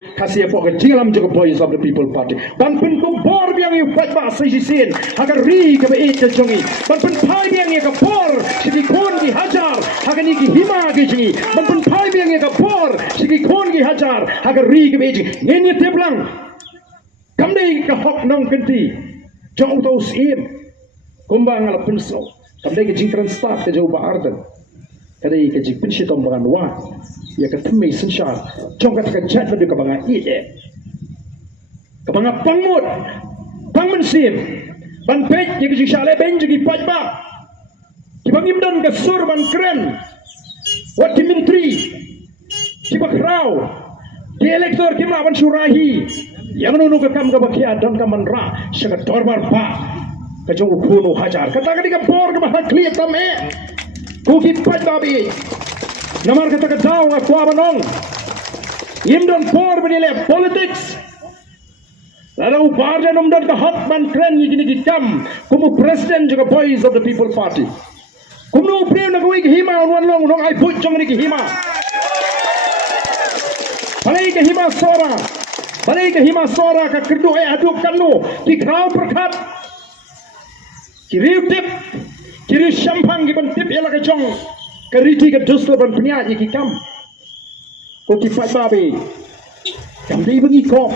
Kasih apa ke jilam juga boys of the people party. Ban pen ko bor biang yu fight ba sa jisin. Agar ri ke be ke jongi. Ban pen pai biang ye ke bor sigi kon ki hajar. Agar ni ki hima ke jingi. Ban pen pai biang ye ke bor sigi kon ki hajar. Agar ri ke be jingi. Ngenye teblang. Kamdei ke hok nong kenti. Jong tau sim. Kumbang ala penso. Kamdei ke jing transport ke jauh ba ardan. Kadai ke jing pensi tom bangan wa. Ya ketemu sensyar jong kata kat lebih ke banga ie ke banga pangmut pangmensim ban pej ye ke shale ben ji pajba ki bangim don ke sur ban kren wat ki menteri ki bakrau ki elektor ki ma ban surahi yang nunu ke kam ke bakia dan kaman ra syakat torbar pa ke jong kuno hajar kata ka diga por ke mahal kliat tame ku ki pajba bi Namar kata kedau aku abanong. Imdon por benile politics. Lalu barja nomdon ke hotman kren gini gikam. Kumu presiden juga boys of the people party. Kumu preu nagui ke hima on long nong ai put jong ni ke hima. Balai ke hima sora. Balai ke hima sora ka kerdu aduk kanu ki krau perkat. Kiri tip. Kiri syampang ki ban tip ialah ke jong. Keriti ke dusel ban penyanyi ki kam. Ko ki fat babi. Kam di bengi kop.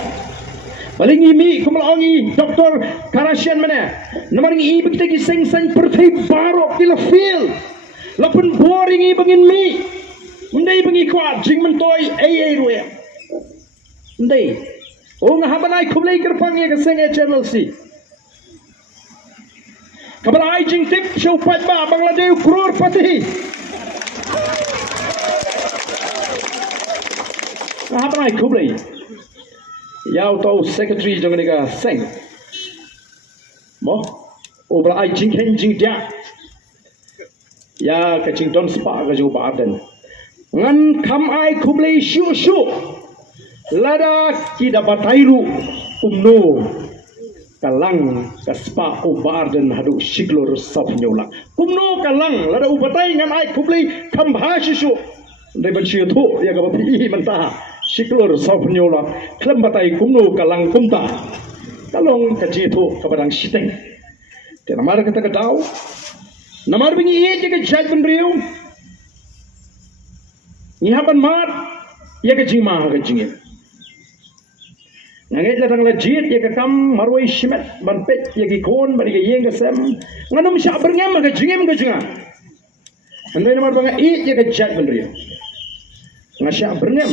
Baling imi kumalangi doktor Karasian mana. Namar ngi ibi kita ki sing sing perthi barok ki la feel. Lapun boring i bangin mi. Ndai bengi kwat jing mentoi ai ruya. Ndai. O ngahabanai kumlai kerpang ye ke sing channel si. Kabalai jing tip show pat ba Bangladesh crore pati. Apa nak kublai? Yau tahu secretary jangan nika seng. Mo, obra ai jing hen jing dia. Ya kacing don spa kacing badan. Ngan kam ai kublai shu shu. Lada kita batairu umno. Kalang kaspa ubarden hadu shiklor saf nyola. Kumno kalang lada ubatai ngan ai kublai kambha shu. Deban shu tu ya kabapi mentah. Siklor sofnyola klembatai kumno kalang kumta kalong kajitu kabadang siteng te namar kata kadau namar bingi ye ke jaj benriu nyihapan mat ye ke jingma ke jingin nganget ladang lajit ye ke kam marwai shimet ban pet ye ke kon bari ke yeng ke sem nganum sya berngam ke jingim ke jinga andai namar banga ye ke jaj benriu ngasya berngam